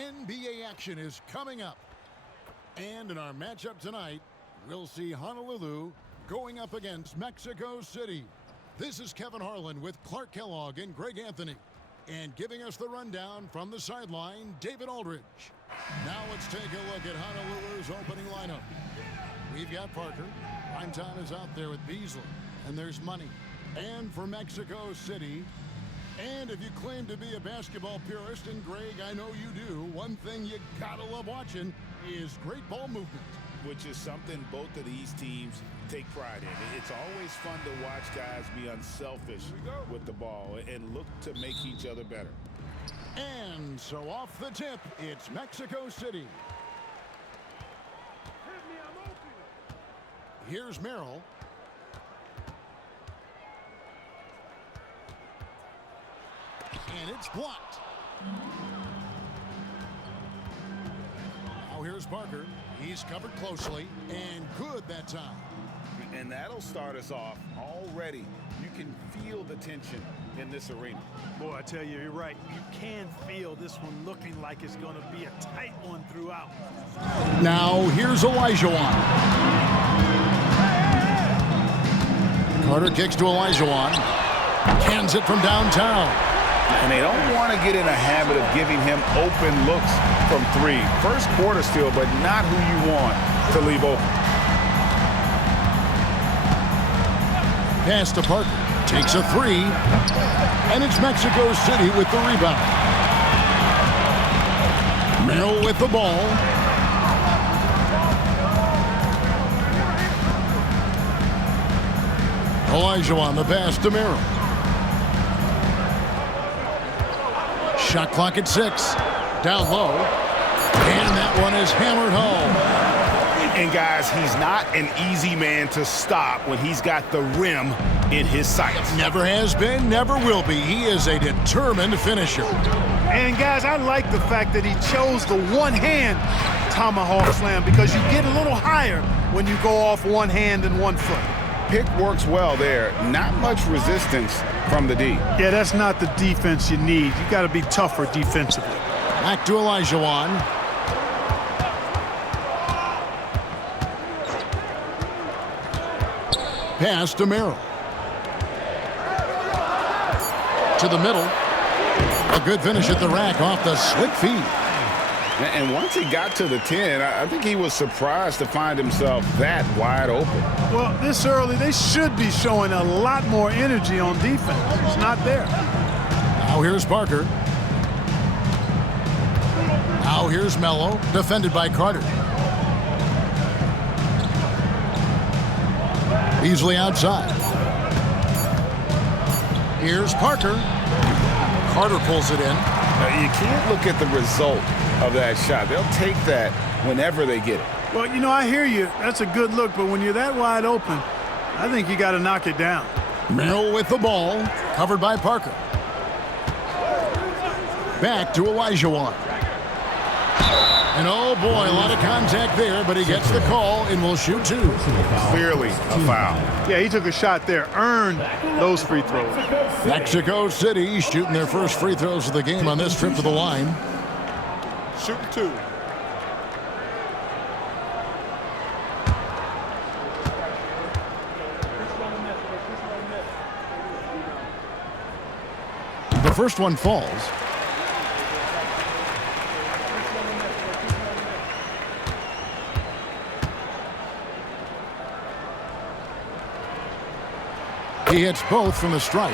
NBA action is coming up. And in our matchup tonight, we'll see Honolulu going up against Mexico City. This is Kevin Harlan with Clark Kellogg and Greg Anthony. And giving us the rundown from the sideline, David Aldridge. Now let's take a look at Honolulu's opening lineup. We've got Parker. Primetime is out there with Beasley. And there's Money. And for Mexico City, and if you claim to be a basketball purist, and Greg, I know you do, one thing you gotta love watching is great ball movement. Which is something both of these teams take pride in. It's always fun to watch guys be unselfish with the ball and look to make each other better. And so off the tip, it's Mexico City. Here's Merrill. And it's blocked. Now here's Parker. He's covered closely and good that time. And that'll start us off already. You can feel the tension in this arena. Boy, I tell you, you're right. You can feel this one looking like it's going to be a tight one throughout. Now here's Olajuwon. Carter kicks to Olajuwon. Cans it from downtown. And they don't want to get in a habit of giving him open looks from three. First quarter still, but not who you want to leave open. Pass to Parker. Takes a three. And it's Mexico City with the rebound. Merrill with the ball. Olajuwon the pass to Merrill. Shot clock at 6. Down low. And that one is hammered home. And guys, he's not an easy man to stop when he's got the rim in his sights. Never has been, never will be. He is a determined finisher. And guys, I like the fact that he chose the one-hand tomahawk slam because you get a little higher when you go off one hand and 1 foot. Pick works well there. Not much resistance from the D. Yeah, that's not the defense you need. You got to be tougher defensively. Back to Olajuwon. Pass to Merrill. To the middle. A good finish at the rack off the slick feed. And once he got to the 10, I think he was surprised to find himself that wide open. Well, this early, they should be showing a lot more energy on defense. It's not there. Now here's Parker. Now here's Melo, defended by Carter. Beasley outside. Here's Parker. Carter pulls it in. You can't look at the result of that shot. They'll take that whenever they get it. Well, you know, I hear you. That's a good look, but when you're that wide open, I think you got to knock it down. Merrill with the ball, covered by Parker. Back to Olajuwon. And oh boy, a lot of contact there, but he gets the call and will shoot 2. Clearly a foul. Yeah, he took a shot there, earned those free throws. Mexico City shooting their first free throws of the game on this trip to the line. Shooting 2. The first one falls. He hits both from the stripe.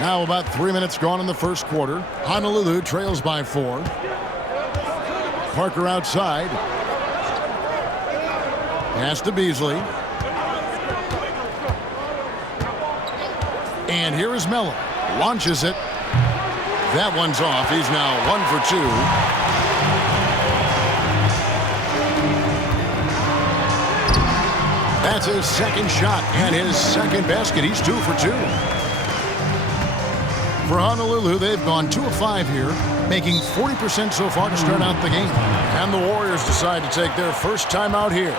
Now about 3 minutes gone in the first quarter. Honolulu trails by 4. Parker outside. Pass to Beasley. And here is Melo. Launches it. That one's off. He's now 1 for 2. That's his second shot and his second basket. He's 2 for 2. For Honolulu, they've gone 2 of 5 here, making 40% so far to start out the game. And the Warriors decide to take their first time out here.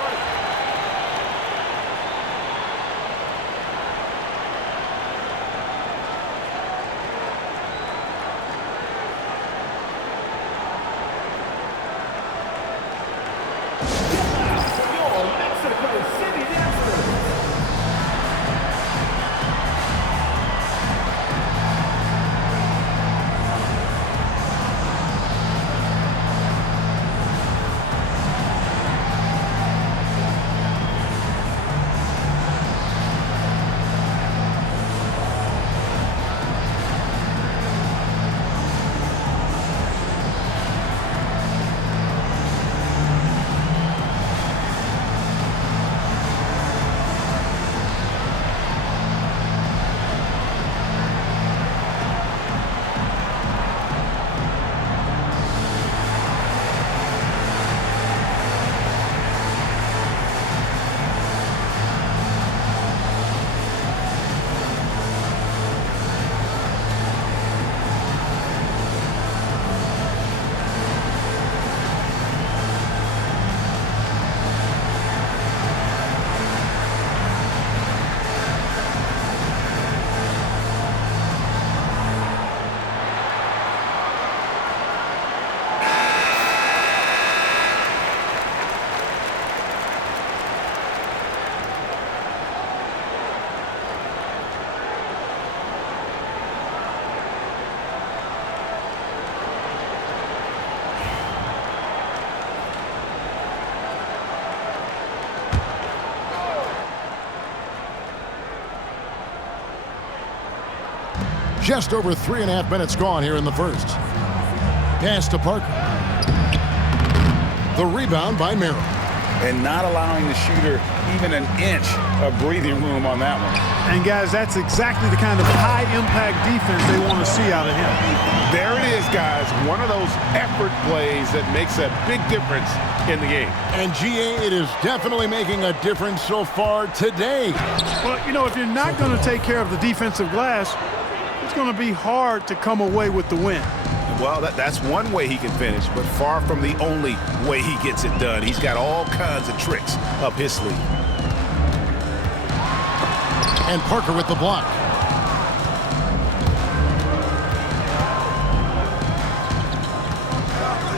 Just over 3.5 minutes gone here in the first. Pass to Parker. The rebound by Merrill. And not allowing the shooter even an inch of breathing room on that one. And guys, that's exactly the kind of high-impact defense they want to see out of him. There it is, guys. One of those effort plays that makes a big difference in the game. And GA, it is definitely making a difference so far today. Well, you know, if you're not going to take care of the defensive glass, it's going to be hard to come away with the win. Well, that's one way he can finish, but far from the only way he gets it done. He's got all kinds of tricks up his sleeve. And Parker with the block.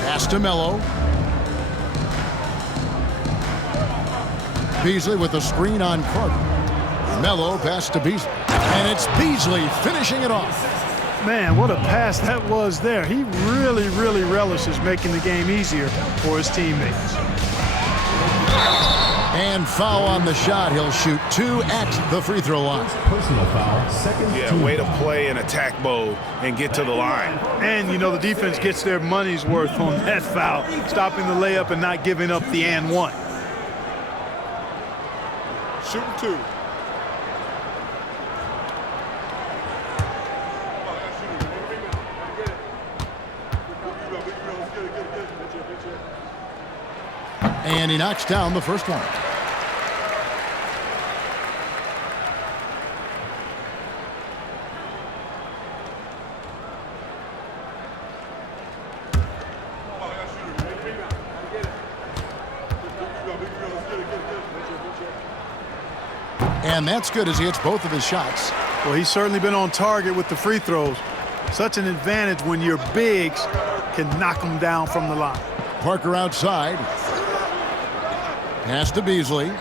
Pass to Melo. Beasley with the screen on Carter. Melo pass to Beasley. And it's Beasley finishing it off. Man, what a pass that was there. He really, really relishes making the game easier for his teammates. And foul on the shot. He'll shoot 2 at the free throw line. Personal foul, second. Yeah, way to play in attack mode and get to the line. And, you know, the defense gets their money's worth on that foul, stopping the layup and not giving up the and one. Shooting 2. And he knocks down the first one. And that's good as he hits both of his shots. Well, he's certainly been on target with the free throws. Such an advantage when your bigs can knock them down from the line. Parker outside. Pass to Beasley.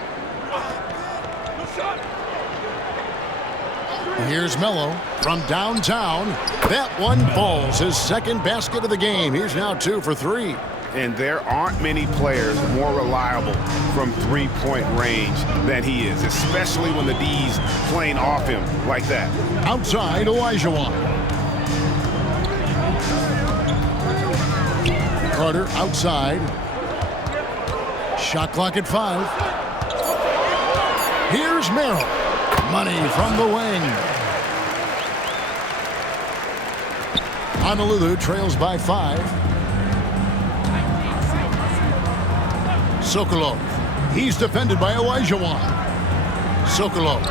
Here's Melo from downtown. That one falls. His second basket of the game. He's now 2 for 3. And there aren't many players more reliable from three-point range than he is, especially when the D's playing off him like that. Outside, Olajuwon. Carter outside. Shot clock at 5. Here's Merrill. Money from the wing. Honolulu trails by 5. Sokolov. He's defended by Olajuwon. Sokolov.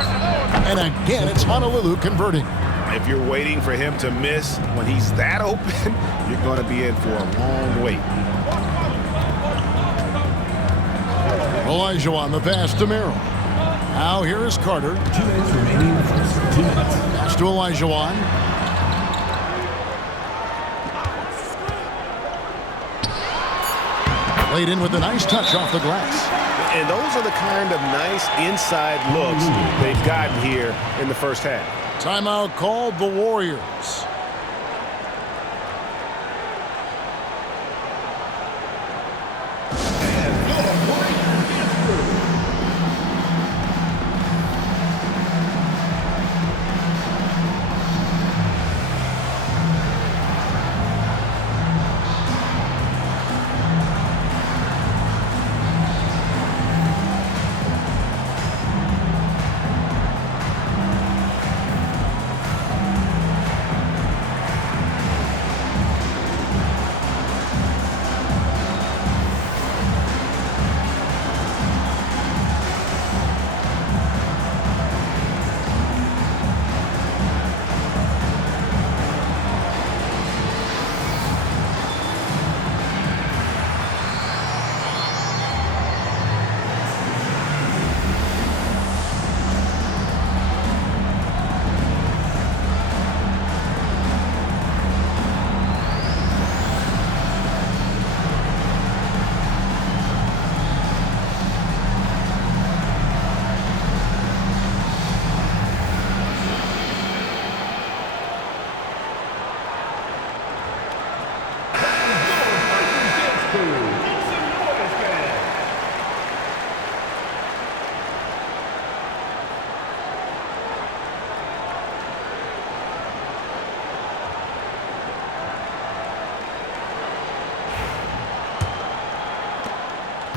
And again, it's Honolulu converting. If you're waiting for him to miss when he's that open, you're going to be in for a long wait. Olajuwon, the pass to Merrill. Now here is Carter. 2 minutes remaining in the first. 2 minutes. Pass to Olajuwon. Laid in with a nice touch off the glass. And those are the kind of nice inside looks they've gotten here in the first half. Timeout called the Warriors.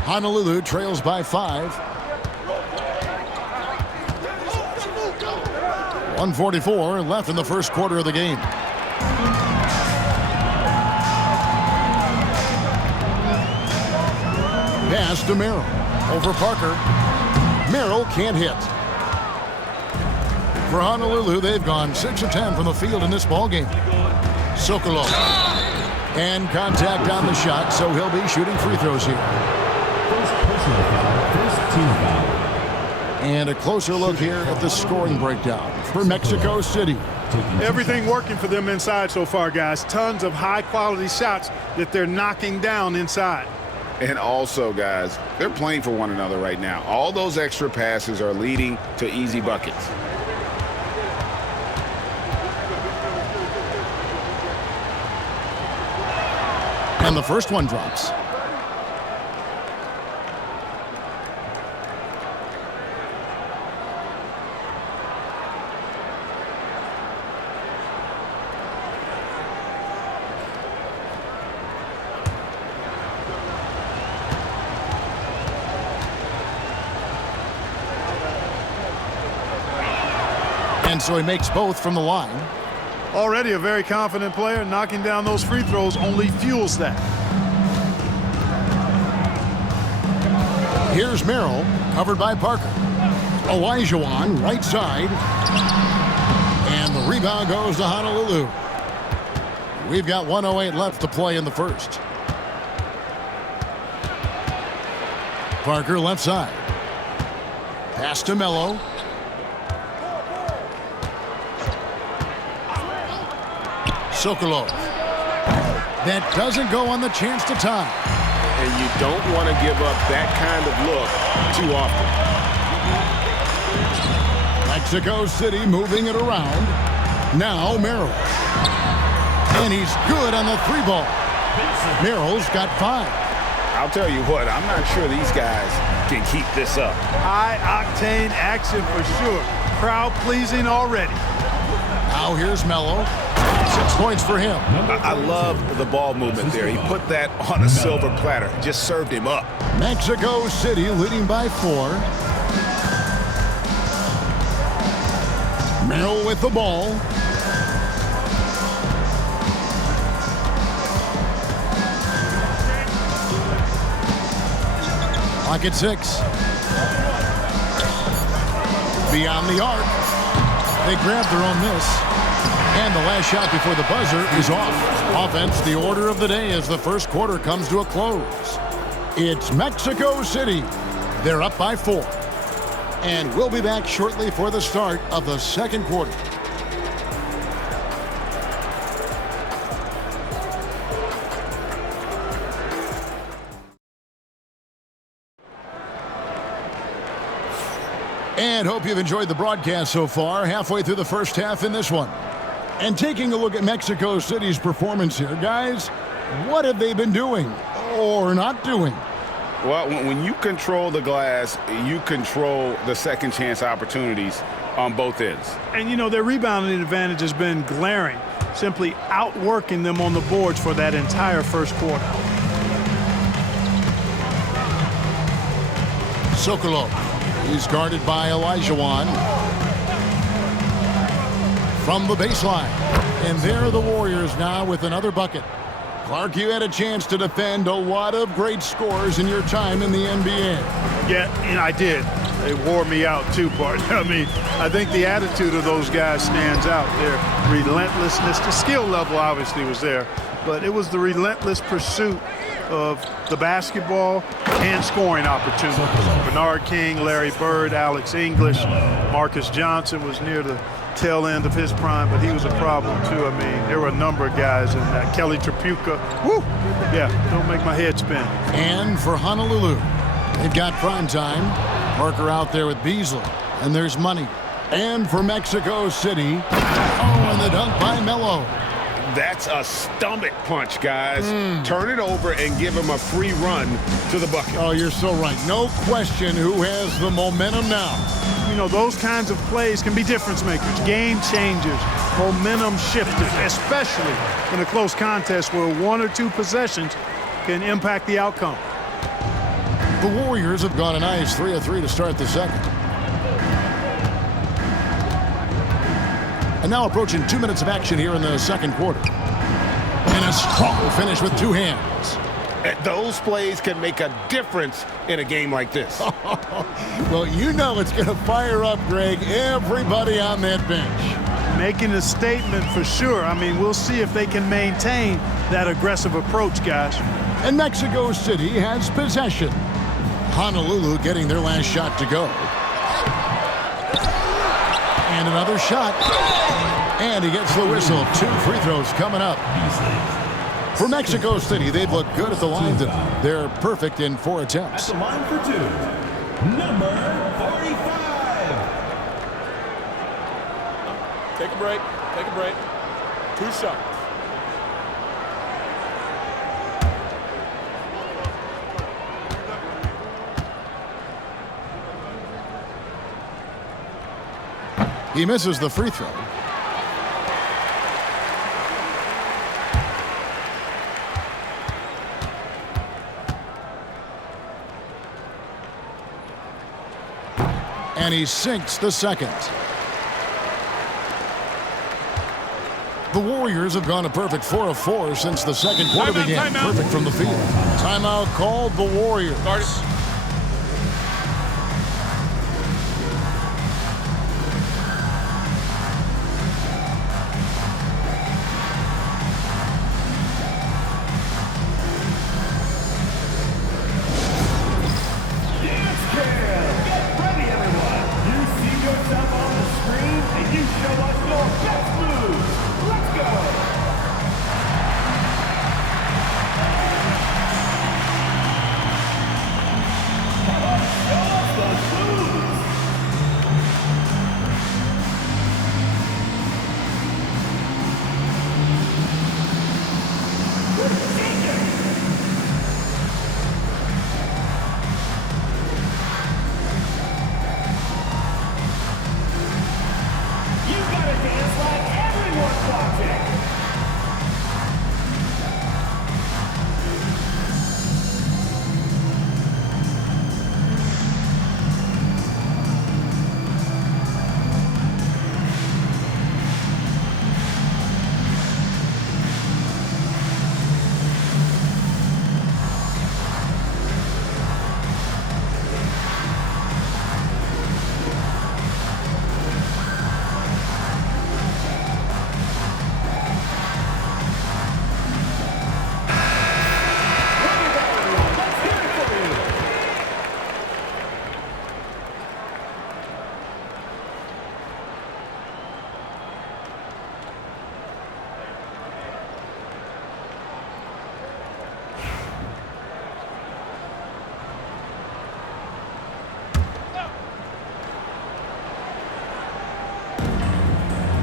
Honolulu trails by 5. 1:44 left in the first quarter of the game. Pass to Merrill. Over Parker. Merrill can't hit. For Honolulu, they've gone 6 of 10 from the field in this ballgame. Sokolov. And contact on the shot, so he'll be shooting free throws here. First personal foul, first team foul. And a closer look here at the scoring breakdown for Mexico City. Everything working for them inside so far, guys. Tons of high-quality shots that they're knocking down inside. And also, guys, they're playing for one another right now. All those extra passes are leading to easy buckets. And the first one drops. And so he makes both from the line. Already a very confident player. Knocking down those free throws only fuels that. Here's Merrill, covered by Parker. Olajuwon, right side. And the rebound goes to Honolulu. We've got 1:08 left to play in the first. Parker left side. Pass to Mello. Sokolov. That doesn't go on the chance to tie. And you don't want to give up that kind of look too often. Mexico City moving it around. Now Merrill. And he's good on the 3 ball. Merrill's got 5. I'll tell you what, I'm not sure these guys can keep this up. High-octane action for sure. Crowd-pleasing already. Now here's Mello. 6 points for him. I love the ball movement there. He put that on a silver platter. Just served him up. Mexico City leading by 4. Merrill with the ball. Clock at 6. Beyond the arc. They grab their own miss. And the last shot before the buzzer is off. Offense, the order of the day as the first quarter comes to a close. It's Mexico City. They're up by 4. And we'll be back shortly for the start of the second quarter. And hope you've enjoyed the broadcast so far. Halfway through the first half in this one. And taking a look at Mexico City's performance here, guys, what have they been doing or not doing? Well, when you control the glass, you control the second chance opportunities on both ends. And, you know, their rebounding advantage has been glaring, simply outworking them on the boards for that entire first quarter. Sokolov. He's guarded by Olajuwon. From the baseline. And there are the Warriors now with another bucket. Clark, you had a chance to defend a lot of great scores in your time in the NBA. Yeah, and I did. They wore me out too, partner. I mean, I think the attitude of those guys stands out. Their relentlessness, the skill level obviously was there, but it was the relentless pursuit of the basketball and scoring opportunities. Bernard King, Larry Bird, Alex English, Marcus Johnson was near the tail end of his prime, but he was a problem too. I mean, there were a number of guys in that. Kelly Tripucka, whoo, yeah, don't make my head spin. And for Honolulu, they've got prime time. Parker out there with Beasley, and there's money. And for Mexico City, oh, and the dunk by Mello. That's a stomach punch, guys. Turn it over and give him a free run to the bucket. Oh, you're so right. No question who has the momentum now. You know, those kinds of plays can be difference makers, game changers, momentum shifters, especially in a close contest where 1 or 2 possessions can impact the outcome. The Warriors have gone a nice 3 of 3 to start the second. And now approaching 2 minutes of action here in the second quarter. And a strong finish with two hands. Those plays can make a difference in a game like this. Well, you know it's going to fire up, Greg, everybody on that bench. Making a statement for sure. I mean, we'll see if they can maintain that aggressive approach, guys. And Mexico City has possession. Honolulu getting their last shot to go. And another shot. And he gets the whistle. 2 free throws coming up. For Mexico City, they've looked good at the line tonight. They're perfect in 4 attempts. At the line for 2, number 45. Take a break. Take a break. 2 shots. He misses the free throw. And he sinks the second. The Warriors have gone a perfect 4 of 4 since the second quarter began. Perfect from the field. Timeout called the Warriors.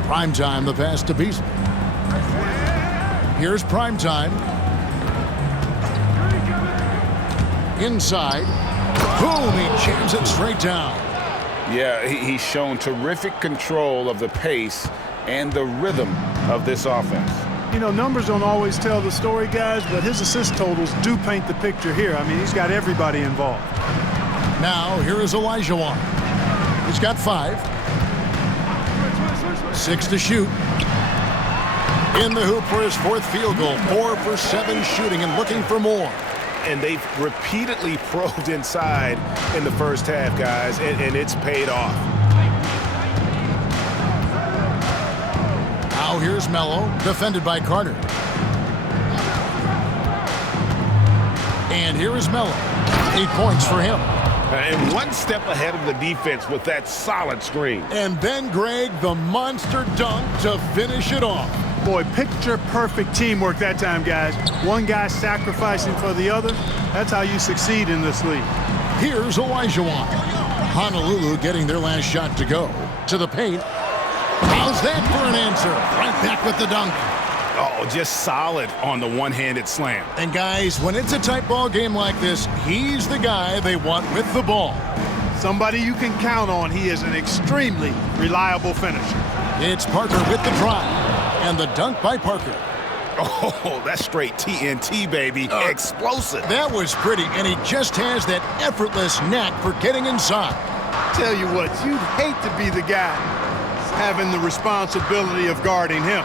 Primetime, the pass to Beasley. Here's Primetime. Inside. Boom, he jams it straight down. Yeah, he's shown terrific control of the pace and the rhythm of this offense. You know, numbers don't always tell the story, guys, but his assist totals do paint the picture here. I mean, he's got everybody involved. Now, here is Olajuwon. He's got 5. 6 to shoot. In the hoop for his 4th field goal. 4 for 7 shooting and looking for more. And they've repeatedly probed inside in the first half, guys, and it's paid off. Now here's Melo, defended by Carter. And here is Melo. 8 points for him. And one step ahead of the defense with that solid screen. And then, Greg, the monster dunk to finish it off. Boy, picture-perfect teamwork that time, guys. One guy sacrificing for the other. That's how you succeed in this league. Here's Olajuwon. Honolulu getting their last shot to go. To the paint. How's that for an answer? Right back with the dunk. Oh, just solid on the one-handed slam. And guys, when it's a tight ball game like this, he's the guy they want with the ball. Somebody you can count on. He is an extremely reliable finisher. It's Parker with the drive. And the dunk by Parker. Oh, that's straight TNT, baby. Explosive. That was pretty, and he just has that effortless knack for getting inside. Tell you what, you'd hate to be the guy having the responsibility of guarding him.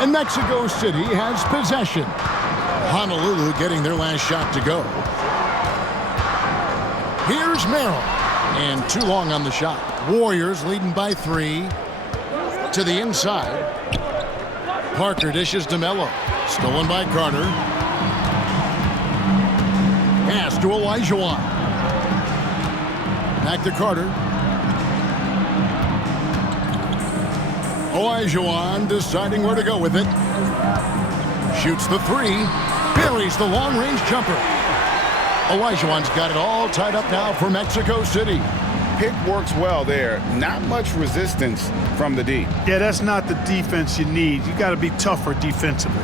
And Mexico City has possession. Honolulu getting their last shot to go. Here's Merrill. And too long on the shot. Warriors leading by 3. To the inside. Parker dishes to Melo. Stolen by Carter. Pass to Olajuwon. Back to Carter. Olajuwon deciding where to go with it. Shoots the 3. Buries the long-range jumper. Olajuwon's got it all tied up now for Mexico City. Pick works well there. Not much resistance from the D. Yeah, that's not the defense you need. You got to be tougher defensively.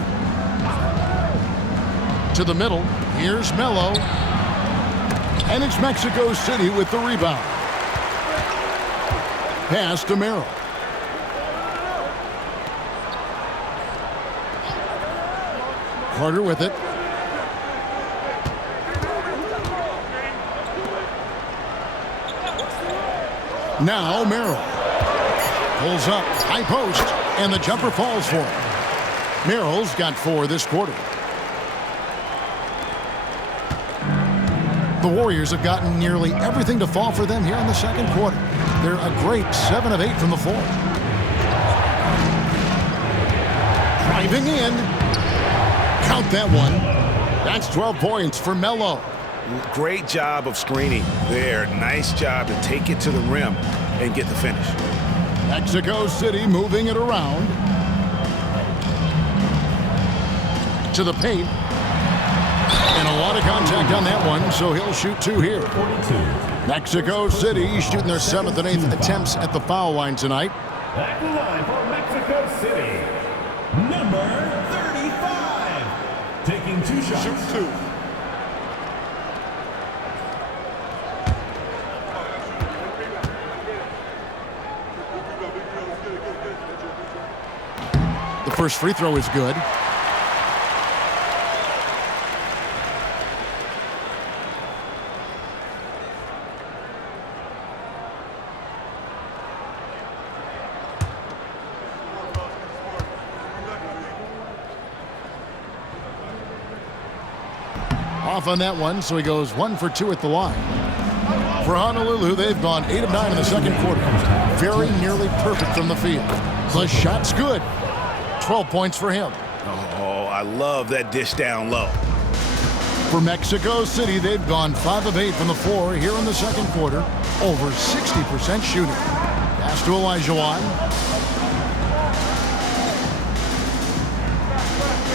To the middle. Here's Melo. And it's Mexico City with the rebound. Pass to Merrill. Carter with it. Now Merrill. Pulls up. High post. And the jumper falls for him. Merrill's got 4 this quarter. The Warriors have gotten nearly everything to fall for them here in the second quarter. They're a great 7 of 8 from the floor. Driving in. Count that one. That's 12 points for Melo. Great job of screening there. Nice job to take it to the rim and get the finish. Mexico City moving it around. To the paint. And a lot of contact on that one, so he'll shoot 2 here. 42. Mexico City shooting their 7th and 8th attempts at the foul line tonight. At the line for Mexico City, number 35. Taking 2 shots. Shoot 2. The first free throw is good. Off on that one, so he goes 1 for 2 at the line. For Honolulu, they've gone 8 of 9 in the second quarter. Very nearly perfect from the field. The shot's good. 12 points for him. Oh, I love that dish down low. For Mexico City, they've gone 5 of 8 from the floor here in the second quarter. Over 60% shooting. Pass to Olajuwon.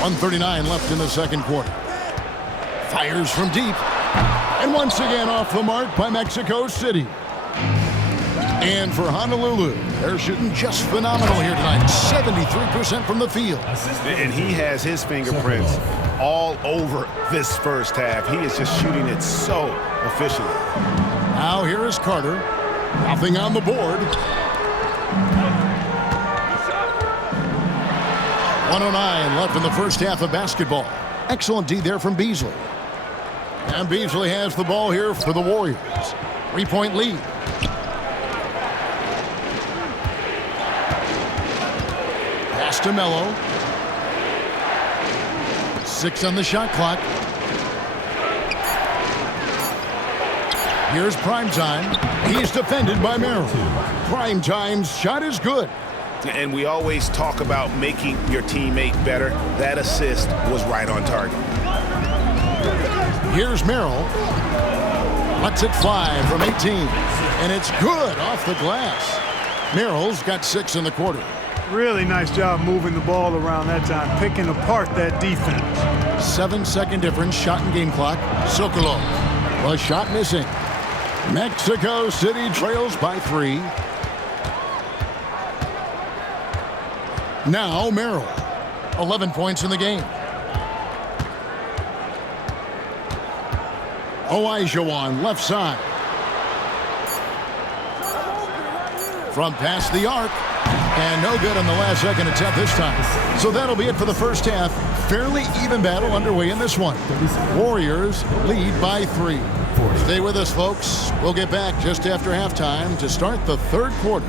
1:39 left in the second quarter. Fires from deep. And once again off the mark by Mexico City. And for Honolulu, they're shooting just phenomenal here tonight. 73% from the field. And he has his fingerprints all over this first half. He is just shooting it so efficiently. Now here is Carter. Nothing on the board. 1:09 left in the first half of basketball. Excellent D there from Beasley. And Beasley has the ball here for the Warriors. 3-point lead. Pass to Melo. 6 on the shot clock. Here's Primetime. He's defended by Merrill. Primetime's shot is good. And we always talk about making your teammate better. That assist was right on target. Here's Merrill. Lets it fly from 18. And it's good off the glass. Merrill's got 6 in the quarter. Really nice job moving the ball around that time, picking apart that defense. 7-second difference, shot and game clock. Sokolov. The shot missing. Mexico City trails by 3. Now Merrill. 11 points in the game. Olajuwon left side. From past the arc. And no good on the last second attempt this time. So that'll be it for the first half. fairly even battle underway in this one. Warriors lead by 3. Stay with us, folks. We'll get back just after halftime to start the third quarter.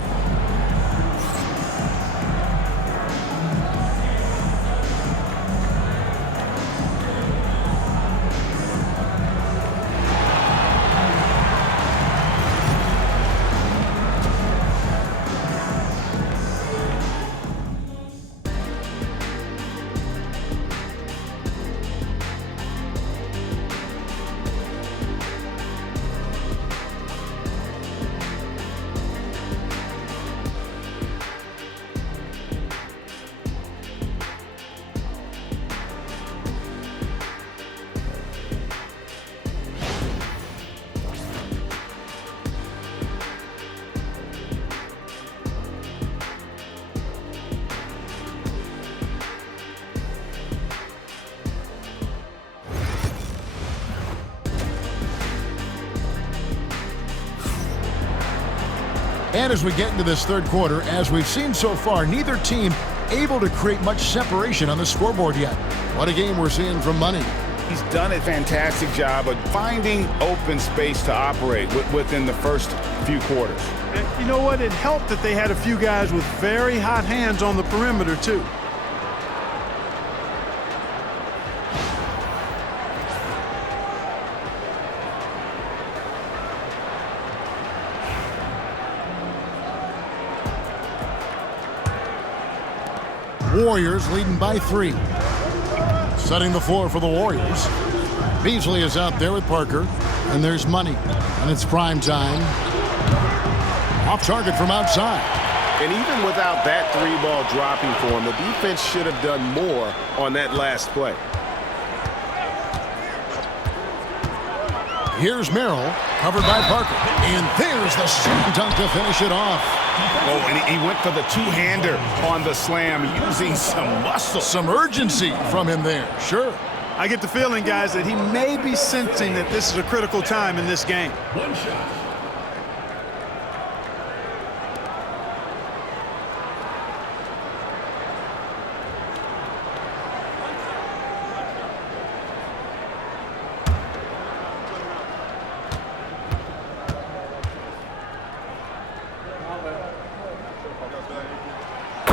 And as we get into this third quarter, as we've seen so far, neither team able to create much separation on the scoreboard yet. What a game we're seeing from Money. He's done a fantastic job of finding open space to operate within the first few quarters. And you know what? It helped that they had a few guys with very hot hands on the perimeter, too. Warriors leading by 3. Setting the floor for the Warriors. Beasley is out there with Parker. And there's Money. And it's prime time. Off target from outside. And even without that 3-ball dropping for him, the defense should have done more on that last play. Here's Merrill, covered by Parker. And there's the slam dunk to finish it off. Oh, and he went for the two-hander on the slam, using some muscle. Some urgency from him there, sure. I get the feeling, guys, that he may be sensing that this is a critical time in this game. One shot.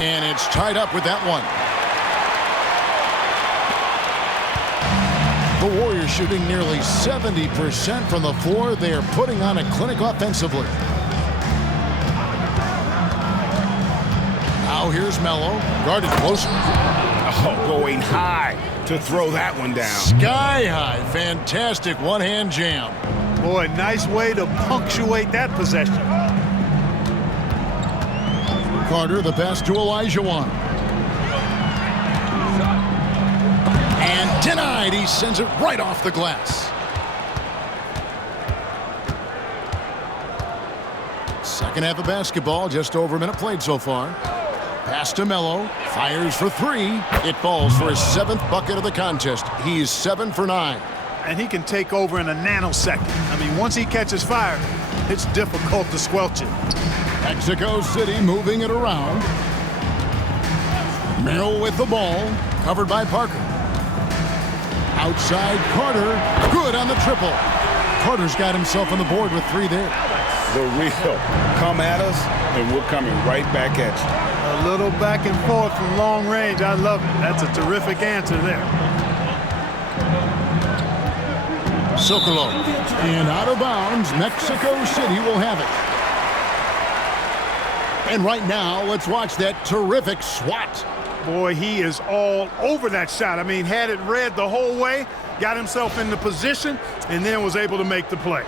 And it's tied up with that one. The Warriors shooting nearly 70% from the floor. They are putting on a clinic offensively. Now here's Melo, guarded close. Oh, going high to throw that one down. Sky high, fantastic one-hand jam. Boy, nice way to punctuate that possession. Carter, the pass to Elijah. And denied. He sends it right off the glass. Second half of basketball, just over a minute played so far. Pass to Melo, fires for 3. It falls for his 7th bucket of the contest. He's 7 for 9. And he can take over in a nanosecond. I mean, once he catches fire, it's difficult to squelch it. Mexico City moving it around. Merrill with the ball, covered by Parker. Outside Carter, good on the triple. Carter's got himself on the board with 3 there. The real come at us, and we're coming right back at you. A little back and forth from long range. I love it. That's a terrific answer there. Sokolow. And out of bounds, Mexico City will have it. And right now, let's watch that terrific swat. Boy, he is all over that shot. I mean, had it read the whole way, got himself in the position, and then was able to make the play.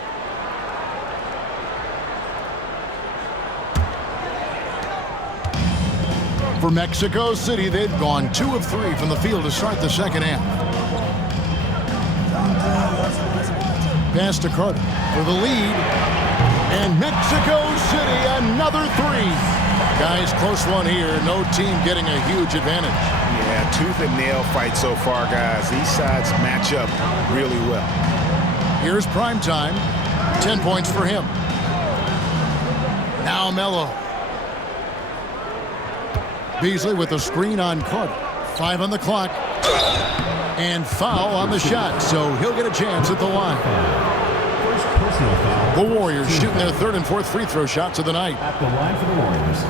For Mexico City, they've gone 2 of 3 from the field to start the second half. Pass to Carter for the lead. And Mexico City, another 3. Guys, close one here. No team getting a huge advantage. Yeah, tooth and nail fight so far, guys. These sides match up really well. Here's prime time. 10 points for him. Now Melo. Beasley with the screen on Carter. 5 on the clock. And foul on the shot, so he'll get a chance at the line. First personal foul. The Warriors shooting their third and fourth free throw shots of the night. At the line for the Warriors,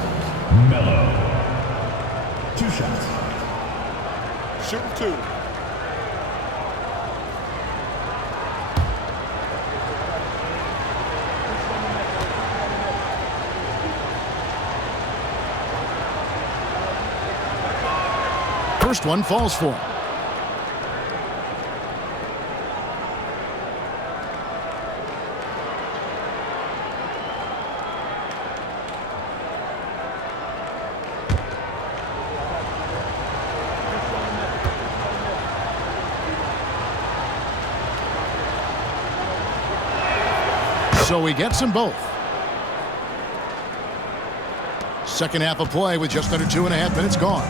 Melo. 2 shots. Shooting 2. First one falls for him. So he gets them both. Second half of play with just under 2.5 minutes gone.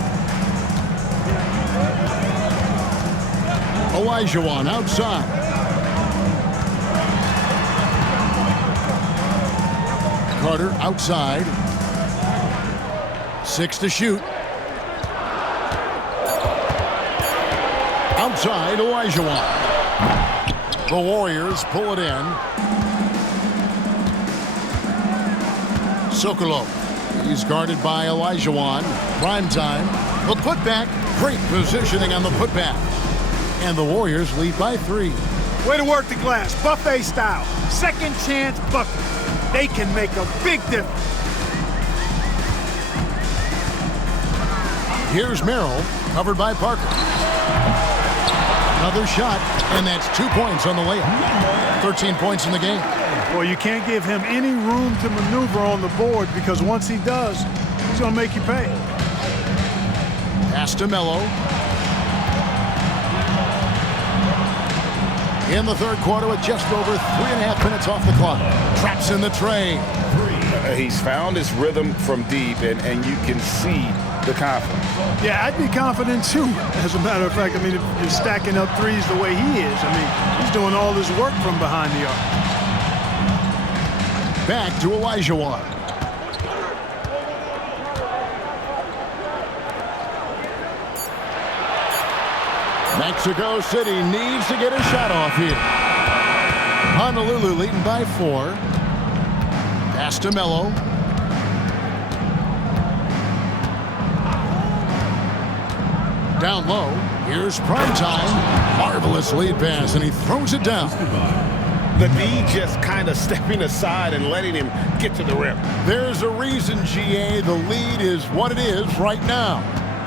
Olajuwon outside. Carter outside. 6 to shoot. Outside, Olajuwon. The Warriors pull it in. Sokolov. He's guarded by Olajuwon. Prime time. The putback. Great positioning on the putback. And the Warriors lead by 3. Way to work the glass, buffet style. Second chance bucket. They can make a big difference. Here's Merrill, covered by Parker. Another shot, and that's 2 points on the layup. 13 points in the game. Well, you can't give him any room to maneuver on the board because once he does, he's going to make you pay. Pass to Melo. In the third quarter with just over 3.5 minutes off the clock. Traps in the tray. He's found his rhythm from deep, and you can see the confidence. Yeah, I'd be confident too, as a matter of fact. I mean, if you're stacking up threes the way he is, I mean, he's doing all this work from behind the arc. Back to Olajuwon. Mexico City needs to get a shot off here. Honolulu leading by 4. Pass to Melo. Down low. Here's prime time. Marvelous lead pass, and he throws it down. The D just kind of stepping aside and letting him get to the rim. There's a reason, GA, the lead is what it is right now.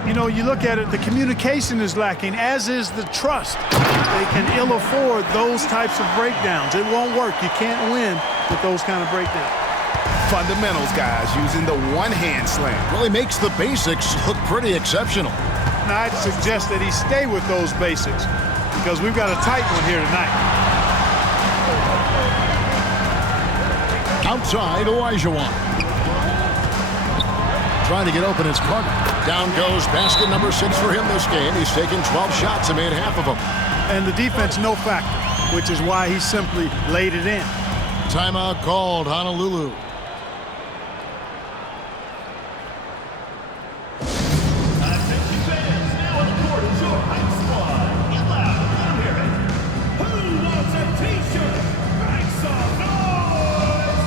You know, you look at it, the communication is lacking, as is the trust. They can ill afford those types of breakdowns. It won't work. You can't win with those kind of breakdowns. Fundamentals, guys, using the one-hand slam. Well, he makes the basics look pretty exceptional. Now, I'd suggest that he stay with those basics because we've got a tight one here tonight. Outside, Olajuwon. Trying to get open is Carter. Down goes basket number 6 for him this game. He's taken 12 shots and made half of them. And the defense, no factor, which is why he simply laid it in. Timeout called, Honolulu. Attention fans, now on the court is your hype squad. Get loud, let 'em hear it. Who wants a t-shirt? Make some noise!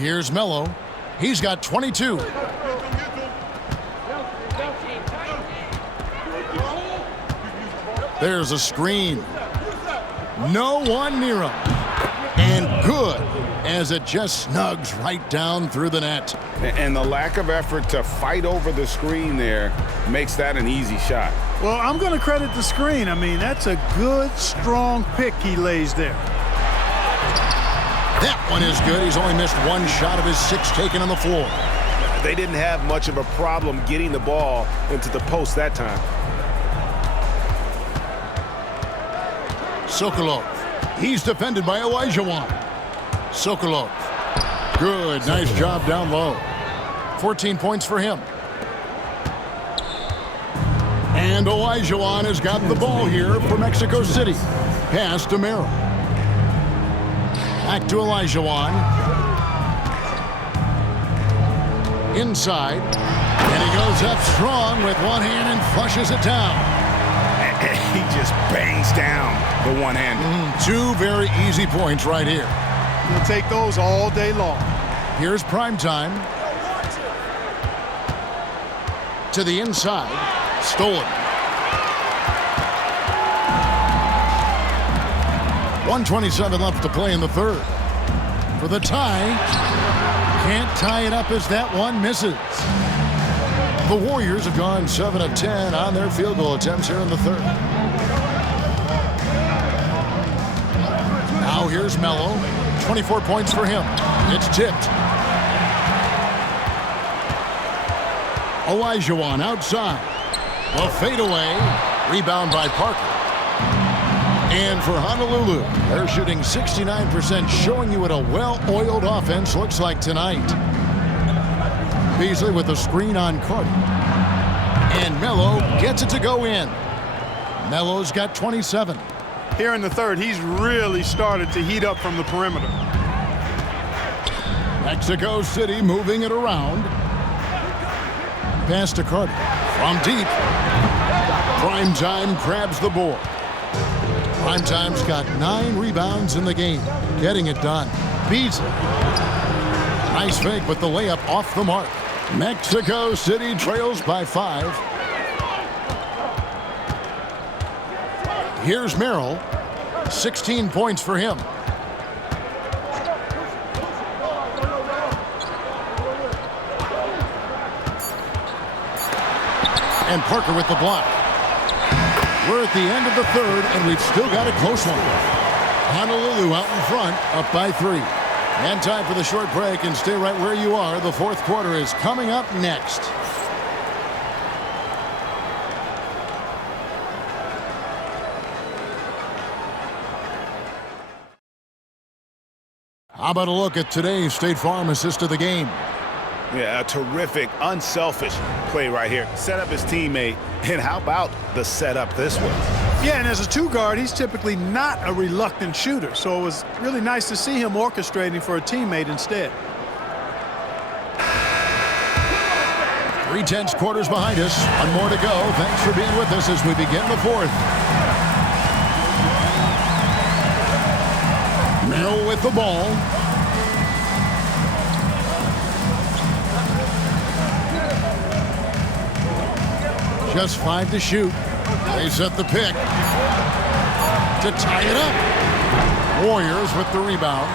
Here's Melo. He's got 22. There's a screen. No one near him. And good, as it just snugs right down through the net. And the lack of effort to fight over the screen there makes that an easy shot. Well, I'm going to credit the screen. I mean, that's a good, strong pick he lays there. That one is good. He's only missed one shot of his 6 taken on the floor. They didn't have much of a problem getting the ball into the post that time. Sokolov. He's defended by Olajuwon. Sokolov. Good. Nice job down low. 14 points for him. And Olajuwon has got the ball here for Mexico City. Pass to Merrill. Back to Olajuwon. Inside. And he goes up strong with one hand and flushes it down. He just bangs down the one-hander. 2 very easy points right here. We'll take those all day long. Here's prime time. To the inside. Stolen. 1:27 left to play in the third. For the tie. Can't tie it up as that one misses. The Warriors have gone 7 of 10 on their field goal attempts here in the third. Now here's Melo. 24 points for him. It's tipped. Olajuwon outside. The fadeaway. Rebound by Parker. And for Honolulu, they're shooting 69%, showing you what a well-oiled offense looks like tonight. Beasley with a screen on Carter. And Melo gets it to go in. Melo's got 27. Here in the third, he's really started to heat up from the perimeter. Mexico City moving it around. Pass to Carter. From deep. Primetime grabs the board. Primetime's got 9 rebounds in the game. Getting it done. Beasley. Nice fake, but the layup off the mark. Mexico City trails by 5. Here's Merrill. 16 points for him. And Parker with the block. We're at the end of the third, and we've still got a close one. Honolulu out in front, up by 3. And time for the short break, and stay right where you are. The fourth quarter is coming up next. How about a look at today's State Farm assist of the game? Yeah, a terrific, unselfish play right here. Set up his teammate, and how about the setup this way? Yeah, and as a 2-guard, he's typically not a reluctant shooter, so it was really nice to see him orchestrating for a teammate instead. 3/10 quarters behind us. One more to go. Thanks for being with us as we begin the fourth. Merrill with the ball. Just 5 to shoot. They set the pick to tie it up. Warriors with the rebound.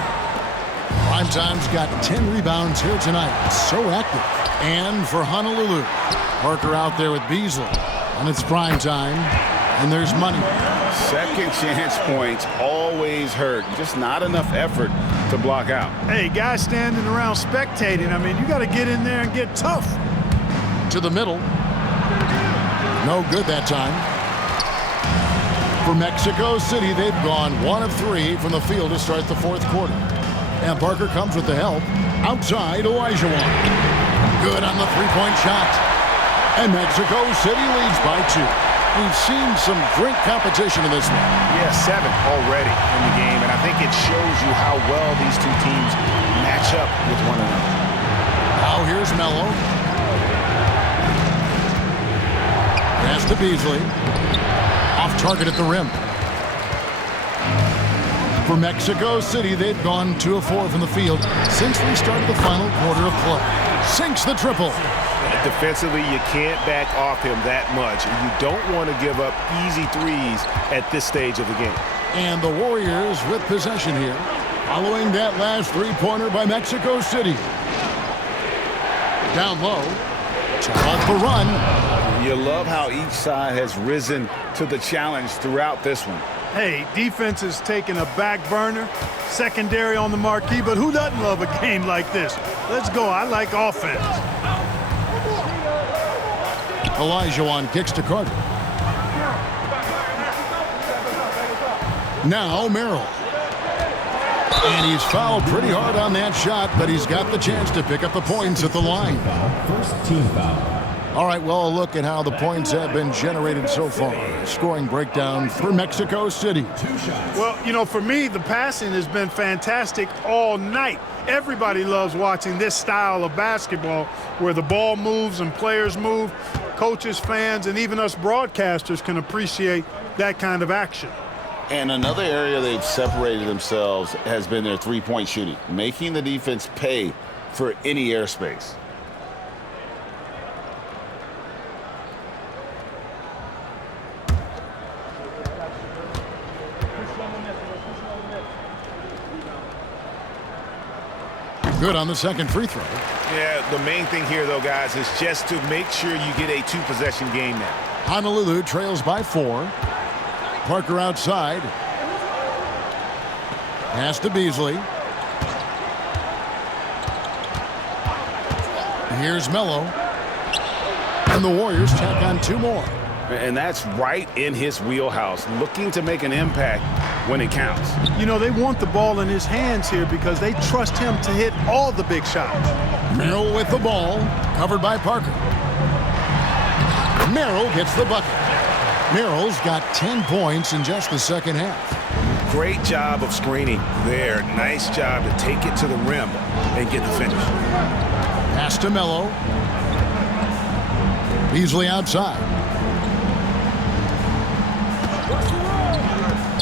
Primetime's got 10 rebounds here tonight. So active. And for Honolulu, Parker out there with Beasley. And it's prime time. And there's money. Second chance points always hurt. Just not enough effort to block out. Hey, guys standing around spectating, I mean, you got to get in there and get tough. To the middle. No good that time. For Mexico City, they've gone 1 of 3 from the field to start the fourth quarter. And Parker comes with the help. Outside, Olajuwon. Good on the 3-point shot. And Mexico City leads by 2. We've seen some great competition in this one. Yeah, 7 already in the game, and I think it shows you how well these two teams match up with one another. Now here's Melo. Pass to Beasley. Off target at the rim. For Mexico City, they've gone 2 of 4 from the field since we started the final quarter of play. Sinks the triple. Defensively, you can't back off him that much. You don't want to give up easy threes at this stage of the game. And the Warriors with possession here, following that last three-pointer by Mexico City. Down low, off the run. You love how each side has risen to the challenge throughout this one. Hey, defense is taking a back burner, secondary on the marquee, but who doesn't love a game like this? Let's go. I like offense. Olajuwon kicks to Carter. Now Merrill. And he's fouled pretty hard on that shot, but he's got the chance to pick up the points at the line. First team foul. All right, well, a look at how the points have been generated so far. Scoring breakdown for Mexico City. Well, you know, for me, the passing has been fantastic all night. Everybody loves watching this style of basketball where the ball moves and players move. Coaches, fans, and even us broadcasters can appreciate that kind of action. And another area they've separated themselves has been their three-point shooting, making the defense pay for any airspace. Good on the second free throw. Yeah, the main thing here, though, guys, is just to make sure you get a two-possession game now. Honolulu trails by 4. Parker outside. Pass to Beasley. Here's Melo. And the Warriors tack on 2 more. And that's right in his wheelhouse, looking to make an impact when it counts. You know, they want the ball in his hands here because they trust him to hit all the big shots. Merrill with the ball, covered by Parker. Merrill gets the bucket. Merrill's got 10 points in just the second half. Great job of screening there. Nice job to take it to the rim and get the finish. Pass to Melo. Beasley outside.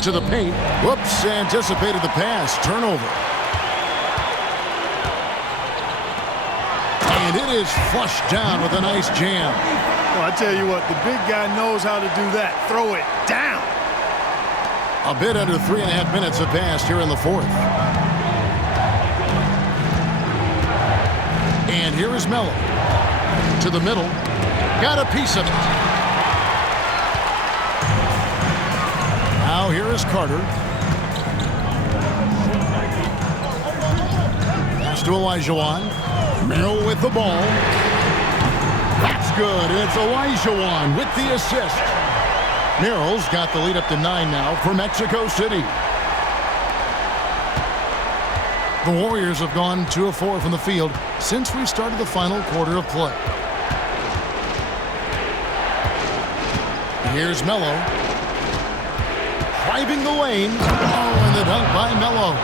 To the paint. Whoops, anticipated the pass. Turnover. And it is flushed down with a nice jam. Well, I tell you what, the big guy knows how to do that. Throw it down. A bit under 3.5 minutes have passed here in the fourth. And here is Melo. To the middle. Got a piece of it. Now here is Carter. Pass to Olajuwon. Merrill with the ball. That's good. It's Olajuwon with the assist. Merrill's got the lead up to 9 now for Mexico City. The Warriors have gone 2 of 4 from the field since we started the final quarter of play. Here's Melo. Driving the lane. Oh, and the dunk by Melo.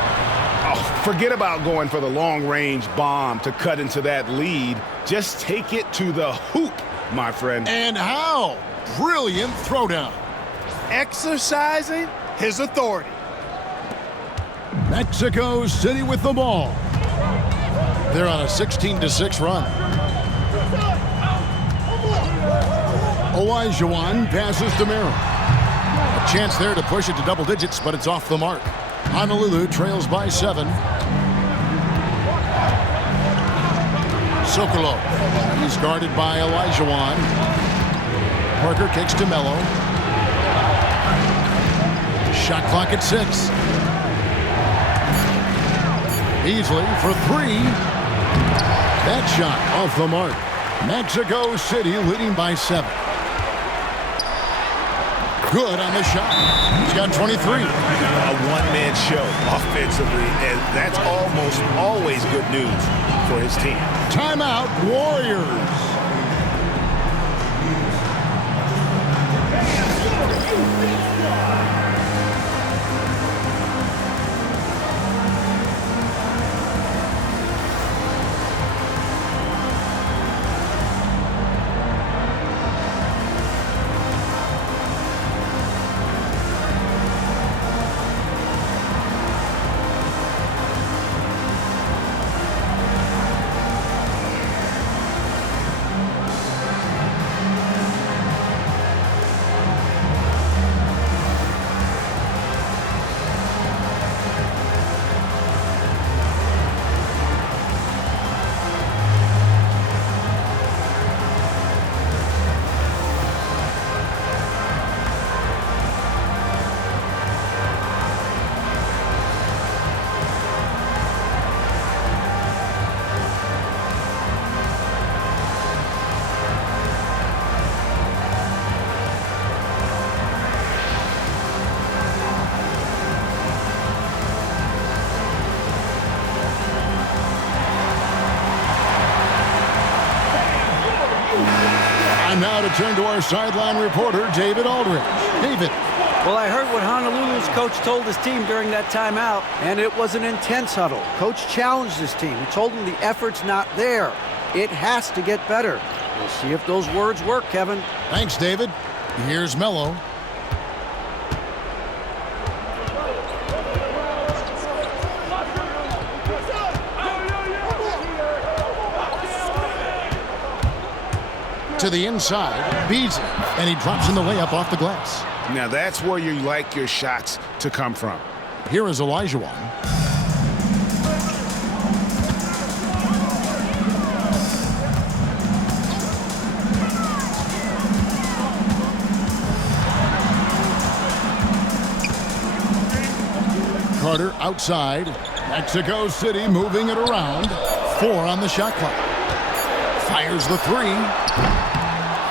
Oh, forget about going for the long-range bomb to cut into that lead. Just take it to the hoop, my friend. And how? Brilliant throwdown. Exercising his authority. Mexico City with the ball. They're on a 16-6 run. Olajuwon passes to Merrill. A chance there to push it to double digits, but it's off the mark. Honolulu trails by 7. Sokolov. He's guarded by Olajuwon. Parker kicks to Melo. Shot clock at 6. Beasley for 3. That shot off the mark. Mexico City leading by 7. Good on the shot. He's got 23. A one-man show offensively, and that's almost always good news for his team. Timeout, Warriors. to turn to our sideline reporter, David Aldridge. David. Well, I heard what Honolulu's coach told his team during that timeout, and it was an intense huddle. Coach challenged his team. He told them the effort's not there. It has to get better. We'll see if those words work, Kevin. Thanks, David. Here's Mello. To the inside, Beasley, and he drops in the layup off the glass. Now that's where you like your shots to come from. Here is Olajuwon. Carter outside. Mexico City moving it around. 4 on the shot clock. Fires the 3.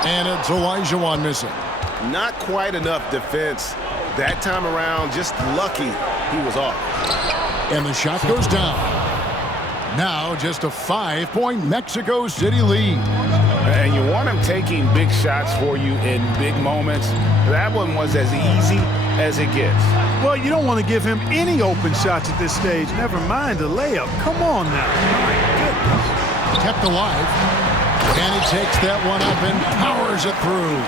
And it's Olajuwon missing. Not quite enough defense. That time around, just lucky he was off. And the shot goes down. Now just a 5-point Mexico City lead. And you want him taking big shots for you in big moments. That one was as easy as it gets. Well, you don't want to give him any open shots at this stage. Never mind the layup. Come on now. My goodness. Kept alive. And he takes that one up and powers it through.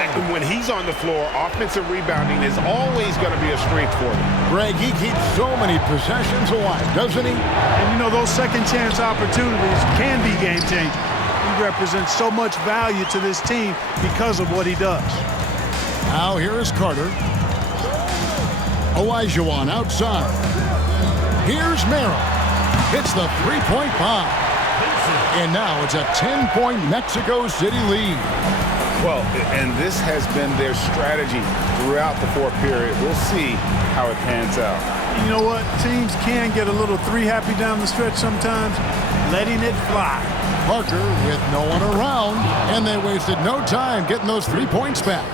And when he's on the floor, offensive rebounding is always going to be a strength for him. Greg, he keeps so many possessions alive, doesn't he? And you know, those second chance opportunities can be game changing. He represents so much value to this team because of what he does. Now here is Carter. Olajuwon outside. Here's Merrill. Hits the three-point bomb. And now it's a 10-point Mexico City lead. Well, and this has been their strategy throughout the fourth period. We'll see how it pans out. You know what? Teams can get a little three-happy down the stretch sometimes, letting it fly. Parker with no one around, and they wasted no time getting those 3 points back.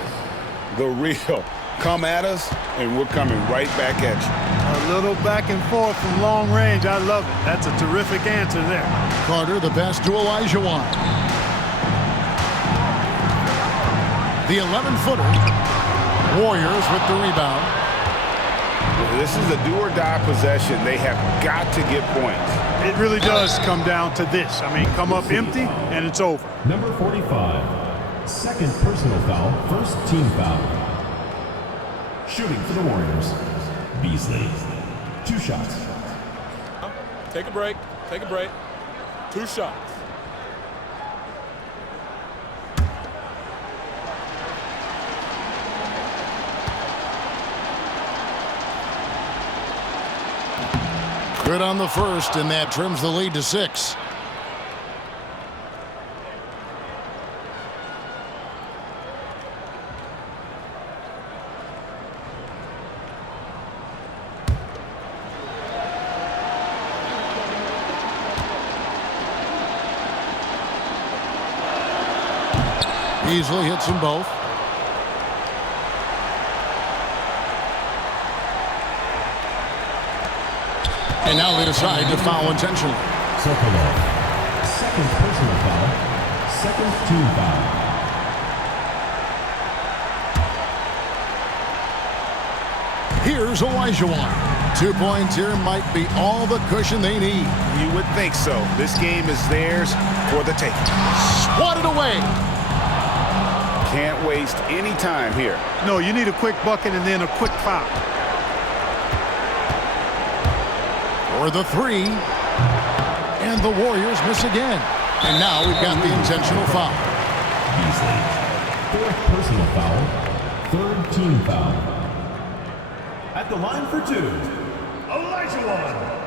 The real. Come at us, and we're coming right back at you. A little back and forth from long range. I love it. That's a terrific answer there. Carter, the pass to Olajuwon. The 11-footer. Warriors with the rebound. This is a do-or-die possession. They have got to get points. It really does come down to this. I mean, come up empty, and it's over. Number 45, second personal foul, first team foul. Shooting for the Warriors, Beasley. 2 shots. Take a break. Take a break. 2 shots. Good on the first, and that trims the lead to 6. Easily hits them both. And now they decide to foul intentionally. Sokolov, second personal foul, second team foul. Here's Olajuwon. 2 points here might be all the cushion they need. You would think so. This game is theirs for the taking. Swatted away. Can't waste any time here. No, you need a quick bucket and then a quick foul. For the 3. And the Warriors miss again. And now we've got the intentional foul. Beasley, 4th personal foul, 3rd team foul. At the line for 2, Olajuwon.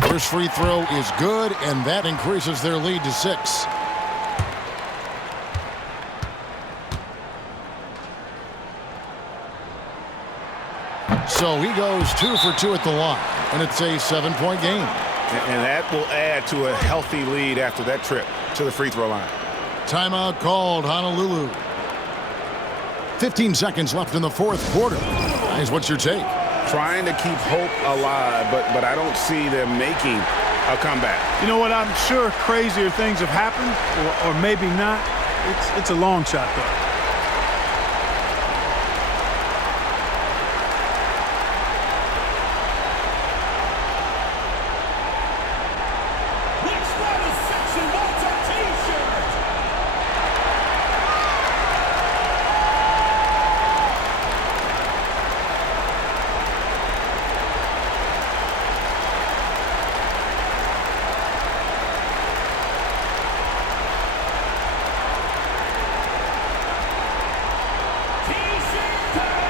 First free throw is good, and that increases their lead to 6. So he goes 2 for 2 at the line, and it's a 7-point game. And that will add to a healthy lead after that trip to the free throw line. Timeout called, Honolulu. 15 seconds left in the fourth quarter. Guys, what's your take? Trying to keep hope alive, but I don't see them making a comeback. You know what? I'm sure crazier things have happened, or maybe not. It's a long shot, though. Which one is section wants our t-shirt? T-shirt time!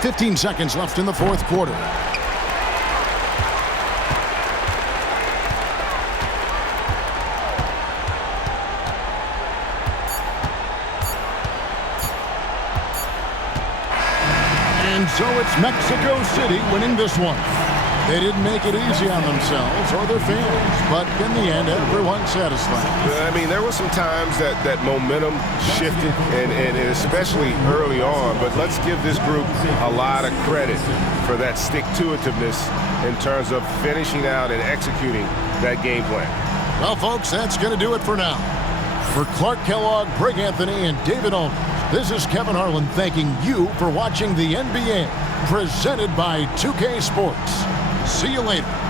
15 seconds left in the fourth quarter. And so it's Mexico City winning this one. They didn't make it easy on themselves or their fans, but in the end, everyone's satisfied. I mean, there were some times that momentum shifted, and especially early on, but let's give this group a lot of credit for that stick-to-itiveness in terms of finishing out and executing that game plan. Well, folks, that's going to do it for now. For Clark Kellogg, Greg Anthony, and David Olney, this is Kevin Harlan thanking you for watching the NBA, presented by 2K Sports. See you later.